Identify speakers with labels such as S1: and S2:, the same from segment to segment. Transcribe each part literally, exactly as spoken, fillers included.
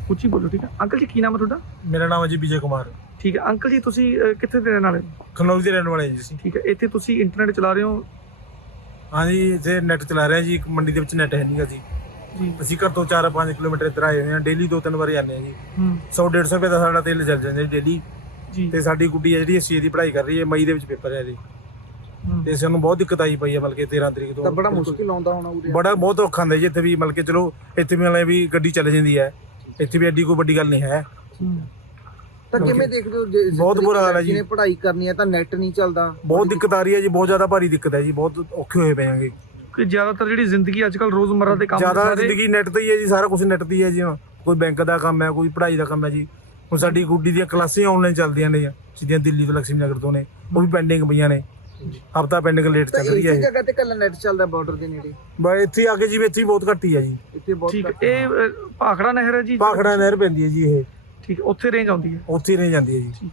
S1: ਉੱਚੀ ਬੋਲੋ ਠੀਕ ਹੈ ਅੰਕਲ ਜੀ। ਕੀ ਨਾਮ ਹੈ ਤੁਹਾਡਾ?
S2: ਮੇਰਾ ਨਾਮ ਹੈ ਜੀ ਵਿਜੇ ਕੁਮਾਰ।
S1: ਠੀਕ ਹੈ ਅੰਕਲ ਜੀ, ਤੁਸੀਂ ਅਹ, ਕਿੱਥੇ ਦੇ ਰਹਿਣ ਵਾਲੇ ਹੋ?
S2: ਖਨੌਰੀ ਦੇ ਰਹਿਣ ਵਾਲੇ ਜੀ ਅਸੀਂ।
S1: ਠੀਕ ਹੈ, ਇੱਥੇ ਤੁਸੀਂ ਇੰਟਰਨੈਟ ਚਲਾ ਰਹੇ ਹੋ?
S2: ਹਾਂਜੀ, ਇੱਥੇ ਨੈੱਟ ਚਲਾ ਰਿਹਾ ਜੀ। ਇੱਕ ਮੰਡੀ ਦੇ ਵਿੱਚ ਨੈੱਟ ਹੈ ਨਹੀਂਗਾ ਜੀ।
S1: ਜੀ
S2: ਅਸੀਂ ਘਰ ਤੋਂ ਚਾਰ ਪੰਜ ਕਿਲੋਮੀਟਰ ਇੱਧਰ ਆਏ ਹੋਏ ਹਾਂ। ਡੇਲੀ ਦੋ ਤਿੰਨ ਵਾਰੀ ਆਉਂਦੇ ਹਾਂ ਜੀ।
S1: ਹੂੰ
S2: ਸੌ ਡੇਢ ਸੌ ਰੁਪਏ ਦਾ ਸਾਡਾ ਤੇਲ ਚੱਲ ਜਾਂਦਾ ਜੀ ਡੇਲੀ।
S1: ਜੀ
S2: ਤੇ ਸਾਡੀ ਗੁੱਡੀ ਹੈ ਜਿਹੜੀ ਅਸੀਂ ਇਹਦੀ ਪੜ੍ਹਾਈ ਕਰ ਰਹੀ ਹੈ। ਮਈ ਦੇ ਵਿੱਚ ਪੇਪਰ ਹੈ ਇਹਦੇ,
S1: ਹੂੰ।
S2: ਤੇ ਸਾਨੂੰ ਬਹੁਤ ਦਿੱਕਤ ਆਈ ਪਈ ਹੈ। ਮਤਲਬ ਕਿ ਤੇਰਾਂ ਤਰੀਕ ਤੋਂ
S3: ਤਾਂ ਬੜਾ ਮੁਸ਼ਕਿਲ ਆਉਂਦਾ ਹੋਣਾ ਉਰੇ।
S2: ਬੜਾ ਬਹੁਤ ਔਖਾ ਹੁੰਦਾ ਜੀ ਇੱਥੇ ਵੀ। ਮਤਲਬ ਕਿ ਚਲੋ ਇੱਥੇ ਵੀ ਮਤਲਬ ਵੀ ਗੱਡੀ ਚੱਲ ਜਾਂਦੀ ਹੈ। ਇੱਥੇ ਵੀ ਐਡੀ ਕੋਈ ਵੱਡੀ ਗੱਲ ਨਹੀਂ ਹੈ।
S1: ਹੂੰ।
S3: ਤਾਂ ਕਿਵੇਂ ਦੇਖਦੇ ਹੋ ਜੇ-
S2: ਬਹੁਤ ਬੁਰਾ ਹਾਲ ਹੈ ਜੀ।
S3: ਜਿਹਨੇ ਪੜ੍ਹਾਈ ਕਰਨੀ ਹੈ ਤਾਂ ਨੈਟ ਨਹੀਂ ਚੱਲਦਾ।
S2: ਬਹੁਤ ਦਿੱਕਤ ਆ ਰਹੀ ਹੈ ਜੀ। ਬਹੁਤ ਜ਼ਿਆਦਾ ਭਾਰੀ ਦਿੱਕਤ ਹੈ ਜੀ। ਬਹੁਤ ਔਖੇ ਹੋਏ ਪਏ ਆਂਗੇ।
S1: ਕਿ ਜ਼ਿਆਦਾਤਰ ਜਿਹੜੀ ਜ਼ਿੰਦਗੀ ਅੱਜ ਕੱਲ੍ਹ ਰੋਜ਼ਮਰਰਾ ਦੇ ਕੰਮ
S2: ਜ਼ਿਆਦਾ
S1: ਸਾਰੇ
S2: ਜ਼ਿੰਦਗੀ ਨੈੱਟ ਤੇ ਹੀ ਹੈ ਜੀ। ਸਾਰਾ ਕੁਝ ਨੈੱਟ ਤੇ ਹੀ ਹੈ ਜੀ। ਹੁਣ ਕੋਈ ਬੈਂਕ ਦਾ ਕੰਮ ਹੈ, ਕੋਈ ਪੜ੍ਹਾਈ ਦਾ ਕੰਮ ਹੈ ਜੀ। ਹੁਣ ਸਾਡੀ ਗੁੱਡੀ ਦੀਆਂ ਕਲਾਸਾਂ ਆਨਲਾਈਨ ਚੱਲਦੀਆਂ ਨੇ ਜੀ। ਸਿੱਧੀਆਂ ਦਿੱਲੀ ਤੋਂ ਲక్ష్ਮੀ ਨਗਰ ਤੋਂ ਨੇ, ਉਹ ਵੀ ਪੈਂਡਿੰਗ ਪਈਆਂ ਨੇ। ਹਫਤਾ ਪੈਂਡਿੰਗ ਲੇਟ
S3: ਤਾਂ
S2: ਚੱਲ ਰਹੀ ਹੈ
S3: ਇਸੇ
S2: ਇਹ।
S3: ਜਗ੍ਹਾ ਤੇ ਕੱਲਾ ਨੈਟ ਚੱਲਦਾ ਬਾਰਡਰ ਦੇ ਨੇੜੇ।
S2: ਬਸ ਇੱਥੇ ਆ ਕੇ ਜੀ ਇੱਥੇ ਹੀ ਬਹੁਤ ਘੱਟ ਹੀ ਹੈ ਜੀ।
S3: ਇੱਥੇ ਬਹੁਤ
S1: ਠੀਕ ਹੈ।
S3: ਘੱਟ।
S1: ਇਹ ਅਹ, ਭਾਖੜਾ ਨਹਿਰ ਹੈ ਜੀ?
S2: ਭਾਖੜਾ ਨਹਿਰ ਪੈਂਦੀ ਹੈ ਜੀ ਇਹ।
S1: ਠੀਕ ਹੈ, ਉੱਥੇ ਰੇਂਜ ਆਉਂਦੀ ਹੈ?
S2: ਉੱਥੇ ਹੀ ਰਹਿ ਜਾਂਦੀ ਹੈ ਜੀ।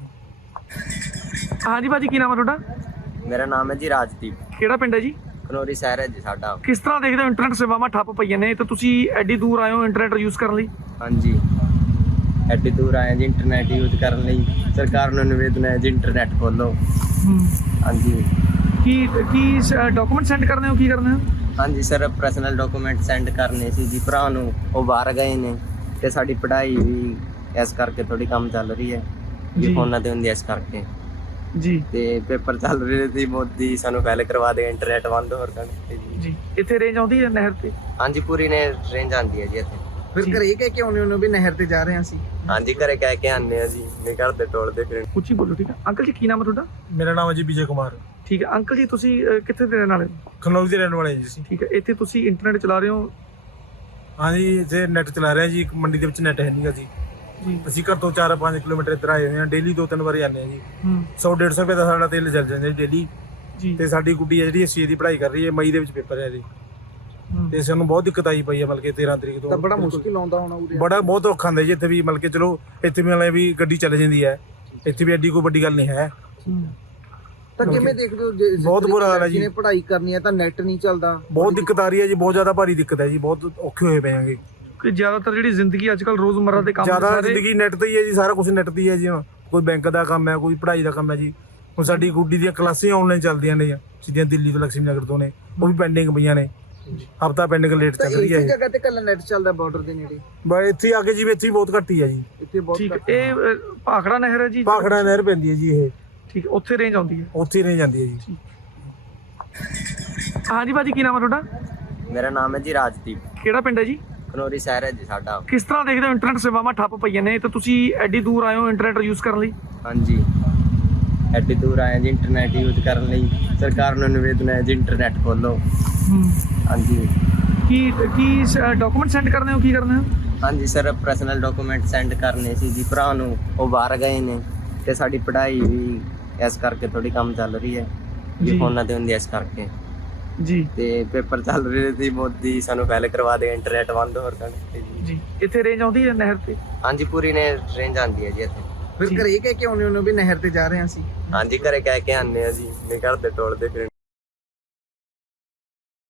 S1: ਹਾਂਜੀ ਭਾਜੀ, ਕੀ ਨਾਮ ਹੈ ਤੁਹਾਡਾ?
S4: ਮੇਰਾ ਨਾਮ ਹੈ ਜੀ ਰਾਜਦੀਪ।
S1: ਕਿਹੜਾ ਪਿੰਡ ਹੈ ਜੀ?
S4: ਖਨੌਰੀ ਸ਼ਹਿਰ ਹੈ ਜੀ ਸਾਡਾ।
S1: ਕਿਸ ਤਰ੍ਹਾਂ ਦੇਖਦੇ ਹੋ ਇੰਟਰਨੈਟ ਸੇਵਾਵਾਂ ਠੱਪ ਪਈਆਂ ਨੇ ਤੇ ਤੁਸੀਂ ਐਡੀ ਦੂਰ ਆਏ ਹੋ ਇੰਟਰਨੈਟ ਯੂਜ਼ ਕਰਨ ਲਈ?
S4: ਹਾਂਜੀ, ਐਡੀ ਦੂਰ ਆਏ ਜੀ ਇੰਟਰਨੈਟ ਯੂਜ਼ ਕਰਨ ਲਈ। ਸਰਕਾਰ ਨੂੰ ਨਿਵੇਦਨ ਹੈ ਜੀ ਇੰਟਰਨੈਟ ਖੋਲ੍ਹੋ।
S1: ਹੂੰ।
S4: ਹਾਂਜੀ
S1: ਕੀ ਕੀ ਡਾਕੂਮੈਂਟ ਸੈਂਡ ਕਰਨੇ ਹੋ? ਕੀ ਕਰਨੇ ਹੋ?
S4: ਹਾਂਜੀ ਸਰ, ਪਰਸਨਲ ਡਾਕੂਮੈਂਟ ਸੈਂਡ ਕਰਨੇ ਸੀ ਜੀ ਭਰਾ ਨੂੰ। ਉਹ ਬਾਹਰ ਗਏ ਨੇ ਤੇ ਸਾਡੀ ਪੜ੍ਹਾਈ ਵੀ ਇਸ ਕਰਕੇ ਥੋੜੀ ਕੰਮ ਚੱਲ ਰਹੀ ਹੈ
S1: ਜੀ।
S4: ਜੀ। ਫੋਨਾਂ ਤੇ ਹੁੰਦੀ ਹੈ ਇਸ ਕਰਕੇ।
S1: ਜੀ
S4: ਤੇ ਪੇਪਰ ਚੱਲ ਰਹੇ ਸੀ। ਮੋਦੀ ਸਾਨੂੰ ਪਹਿਲੇ ਕਰਵਾ ਦੇ ਇੰਟਰਨੈਟ ਬੰਦ ਹੋਰ ਕਰਕੇ ਜੀ।
S1: ਜੀ ਇੱਥੇ ਰੇਂਜ ਆਉਂਦੀ ਹੈ ਨਹਿਰ ਤੇ?
S4: ਹਾਂਜੀ, ਪੂਰੀ ਨੇ ਰੇਂਜ ਆਉਂਦੀ ਹੈ ਜੀ ਇੱਥੇ।
S3: ਫਿਰ
S1: ਜੀ।
S3: ਘਰੇ ਕਹਿ ਕੇ ਆਉਣੇ ਉਹਨੂੰ ਵੀ ਨਹਿਰ ਤੇ ਜਾ ਰਹੇ ਹਾਂ ਅਸੀਂ।
S4: ਹਾਂਜੀ, ਘਰੇ ਕਹਿ ਕੇ ਆਉਂਦੇ ਆ ਜੀ। ਨਹੀਂ ਕਰਦੇ ਟੋਲਦੇ ਫਿਰ।
S1: ਉੱਚੀ ਬੋਲੋ ਠੀਕ ਹੈ ਅੰਕਲ ਜੀ। ਕੀ ਨਾਮ ਹੈ ਤੁਹਾਡਾ?
S2: ਮੇਰਾ ਨਾਮ ਹੈ ਜੀ ਵਿਜੇ ਕੁਮਾਰ।
S1: ਠੀਕ ਹੈ ਅੰਕਲ ਜੀ, ਤੁਸੀਂ ਅਹ, ਕਿੱਥੇ ਦੇ ਰਹਿਣ ਵਾਲੇ ਹੋ?
S2: ਖਨੌਰੀ ਦੇ ਰਹਿਣ ਵਾਲੇ ਜੀ ਅਸੀਂ।
S1: ਠੀਕ ਹੈ, ਇੱਥੇ ਤੁਸੀਂ ਇੰਟਰਨੈਟ ਚਲਾ ਰਹੇ ਹੋ?
S2: ਹਾਂਜੀ, ਇੱਥੇ ਨੈੱਟ ਚਲਾ ਰਿਹਾ ਜੀ। ਇੱਕ ਮੰਡੀ ਦੇ ਵਿੱਚ ਨੈੱਟ ਹੈ ਨਹੀਂਗਾ ਜੀ।
S1: ਜੀ
S2: ਅਸੀਂ ਘਰ ਤੋਂ ਚਾਰ ਪੰਜ ਕਿਲੋਮੀਟਰ ਇੱਧਰ ਆਏ ਹੋਏ ਹਾਂ। ਡੇਲੀ ਦੋ ਤਿੰਨ ਵਾਰੀ ਆਉਂਦੇ ਹਾਂ ਜੀ।
S1: ਹੂੰ
S2: ਸੌ ਡੇਢ ਸੌ ਰੁਪਏ ਦਾ ਸਾਡਾ ਤੇਲ ਚੱਲ ਜਾਂਦਾ ਜੀ ਡੇਲੀ।
S1: ਜੀ
S2: ਤੇ ਸਾਡੀ ਗੁੱਡੀ ਹੈ ਜਿਹੜੀ ਅਸੀਂ ਇਹਦੀ ਪੜ੍ਹਾਈ ਕਰ ਰਹੀ ਹੈ। ਮਈ ਦੇ ਵਿੱਚ ਪੇਪਰ ਹੈ ਇਹਦੇ,
S1: ਹੂੰ।
S2: ਤੇ ਸਾਨੂੰ ਬਹੁਤ ਦਿੱਕਤ ਆਈ ਪਈ ਹੈ। ਮਤਲਬ ਕਿ ਤੇਰਾਂ ਤਰੀਕ ਤੋਂ
S3: ਤਾਂ ਬੜਾ ਮੁਸ਼ਕਿਲ ਆਉਂਦਾ ਹੋਣਾ ਉਰੇ।
S2: ਬੜਾ ਬਹੁਤ ਔਖਾ ਹੁੰਦਾ ਜੀ ਇੱਥੇ ਵੀ। ਮਤਲਬ ਕਿ ਚਲੋ ਇੱਥੇ ਵੀ ਮਤਲਬ ਵੀ ਗੱਡੀ ਚੱਲ ਜਾਂਦੀ ਹੈ। ਇੱਥੇ ਵੀ ਐਡੀ ਕੋਈ ਵੱਡੀ ਗੱਲ ਨਹੀਂ ਹੈ।
S1: ਹੂੰ।
S3: ਤਾਂ ਕਿਵੇਂ ਦੇਖਦੇ ਹੋ ਜੇ-
S2: ਬਹੁਤ ਬੁਰਾ ਹਾਲ ਹੈ ਜੀ।
S3: ਜਿਹਨੇ ਪੜ੍ਹਾਈ ਕਰਨੀ ਹੈ ਤਾਂ ਨੈਟ ਨਹੀਂ ਚੱਲਦਾ।
S2: ਬਹੁਤ ਦਿੱਕਤ ਆ ਰਹੀ ਹੈ ਜੀ। ਬਹੁਤ ਜ਼ਿਆਦਾ ਭਾਰੀ ਦਿੱਕਤ ਹੈ ਜੀ। ਬਹੁਤ ਔਖੇ ਹੋਏ ਪਏ ਆਂਗੇ।
S1: ਕਿ ਜ਼ਿਆਦਾਤਰ ਜਿਹੜੀ ਜ਼ਿੰਦਗੀ ਅੱਜ ਕੱਲ੍ਹ ਰੋਜ਼ਮਰਰਾ ਦੇ ਕੰਮ
S2: ਜ਼ਿਆਦਾ
S1: ਸਾਰੇ
S2: ਜ਼ਿੰਦਗੀ ਨੈੱਟ ਤੇ ਹੀ ਹੈ ਜੀ। ਸਾਰਾ ਕੁਝ ਨੈੱਟ ਤੇ ਹੀ ਹੈ ਜੀ। ਹੁਣ ਕੋਈ ਬੈਂਕ ਦਾ ਕੰਮ ਹੈ, ਕੋਈ ਪੜ੍ਹਾਈ ਦਾ ਕੰਮ ਹੈ ਜੀ। ਹੁਣ ਸਾਡੀ ਗੁੱਡੀ ਦੀਆਂ ਕਲਾਸਾਂ ਆਨਲਾਈਨ ਚੱਲਦੀਆਂ ਨੇ ਜੀ। ਸਿੱਧੀਆਂ ਦਿੱਲੀ ਤੋਂ ਲక్ష్ਮੀ ਨਗਰ ਤੋਂ ਨੇ, ਉਹ ਵੀ ਪੈਂਡਿੰਗ ਪਈਆਂ ਨੇ। ਹਫਤਾ ਪੈਂਡਿੰਗ ਲੇਟ
S3: ਤਾਂ
S2: ਚੱਲ ਰਹੀ ਹੈ
S3: ਇਸੇ
S2: ਇਹ।
S3: ਜਗ੍ਹਾ ਤੇ ਕੱਲਾ ਨੈਟ ਚੱਲਦਾ ਬਾਰਡਰ ਦੇ ਨੇੜੇ।
S2: ਬਸ ਇੱਥੇ ਆ ਕੇ ਜੀ ਇੱਥੇ ਹੀ ਬਹੁਤ ਘੱਟ ਹੀ ਹੈ ਜੀ।
S3: ਇੱਥੇ ਬਹੁਤ
S1: ਠੀਕ ਹੈ।
S3: ਘੱਟ।
S1: ਇਹ ਅਹ, ਭਾਖੜਾ ਨਹਿਰ ਹੈ ਜੀ?
S2: ਭਾਖੜਾ ਨਹਿਰ ਪੈਂਦੀ ਹੈ ਜੀ ਇਹ।
S1: ਠੀਕ ਹੈ, ਉੱਥੇ ਰੇਂਜ ਆਉਂਦੀ ਹੈ?
S2: ਉੱਥੇ ਹੀ ਰਹਿ ਜਾਂਦੀ ਹੈ ਜੀ।
S1: ਹਾਂਜੀ ਭਾਜੀ, ਕੀ ਨਾਮ ਹੈ ਤੁਹਾਡਾ?
S4: ਮੇਰਾ ਨਾਮ ਹੈ ਜੀ ਰਾਜਦੀਪ।
S1: ਕਿਹੜਾ ਪਿੰਡ ਹੈ ਜੀ?
S4: ਖਨੌਰੀ ਸ਼ਹਿਰ ਹੈ ਜੀ ਸਾਡਾ।
S1: ਕਿਸ ਤਰ੍ਹਾਂ ਦੇਖਦੇ ਹੋ ਇੰਟਰਨੈਟ ਸੇਵਾਵਾਂ ਠੱਪ ਪਈਆਂ ਨੇ ਤੇ ਤੁਸੀਂ ਐਡੀ ਦੂਰ ਆਏ ਹੋ ਇੰਟਰਨੈਟ ਯੂਜ਼ ਕਰਨ ਲਈ?
S4: ਹਾਂਜੀ, ਐਡੀ ਦੂਰ ਆਏ ਜੀ ਇੰਟਰਨੈਟ ਯੂਜ਼ ਕਰਨ ਲਈ। ਸਰਕਾਰ ਨੂੰ ਨਿਵੇਦਨ ਹੈ ਜੀ ਇੰਟਰਨੈਟ ਖੋਲ੍ਹੋ।
S1: ਹੂੰ।
S4: ਹਾਂਜੀ
S1: ਕੀ ਕੀ ਡਾਕੂਮੈਂਟ ਸੈਂਡ ਕਰਨੇ ਹੋ? ਕੀ ਕਰਨੇ ਹੋ?
S4: ਹਾਂਜੀ ਸਰ, ਪਰਸਨਲ ਡਾਕੂਮੈਂਟ ਸੈਂਡ ਕਰਨੇ ਸੀ ਜੀ ਭਰਾ ਨੂੰ। ਉਹ ਬਾਹਰ ਗਏ ਨੇ ਤੇ ਸਾਡੀ ਪੜ੍ਹਾਈ ਵੀ ਇਸ ਕਰਕੇ ਥੋੜੀ ਕੰਮ ਚੱਲ ਰਹੀ ਹੈ
S1: ਜੀ।
S4: ਜੀ। ਫੋਨਾਂ ਤੇ ਹੁੰਦੀ ਹੈ ਇਸ ਕਰਕੇ।
S1: ਜੀ
S4: ਤੇ ਪੇਪਰ ਚੱਲ ਰਹੇ ਸੀ। ਮੋਦੀ ਸਾਨੂੰ ਪਹਿਲੇ ਕਰਵਾ ਦੇ ਇੰਟਰਨੈਟ ਬੰਦ ਹੋਰ ਕਰਕੇ ਜੀ।
S1: ਜੀ ਇੱਥੇ ਰੇਂਜ ਆਉਂਦੀ ਹੈ ਨਹਿਰ ਤੇ?
S4: ਹਾਂਜੀ, ਪੂਰੀ ਨੇ ਰੇਂਜ ਆਉਂਦੀ ਹੈ ਜੀ ਇੱਥੇ।
S3: ਫਿਰ
S1: ਜੀ।
S3: ਘਰੇ ਕਹਿ ਕੇ ਆਉਣੇ ਉਹਨੂੰ ਵੀ ਨਹਿਰ ਤੇ ਜਾ ਰਹੇ ਹਾਂ ਅਸੀਂ।
S4: ਹਾਂਜੀ, ਘਰੇ ਕਹਿ ਕੇ ਆਉਂਦੇ ਆ ਜੀ। ਨਹੀਂ ਕਰਦੇ ਟੋਲਦੇ ਫਿਰ।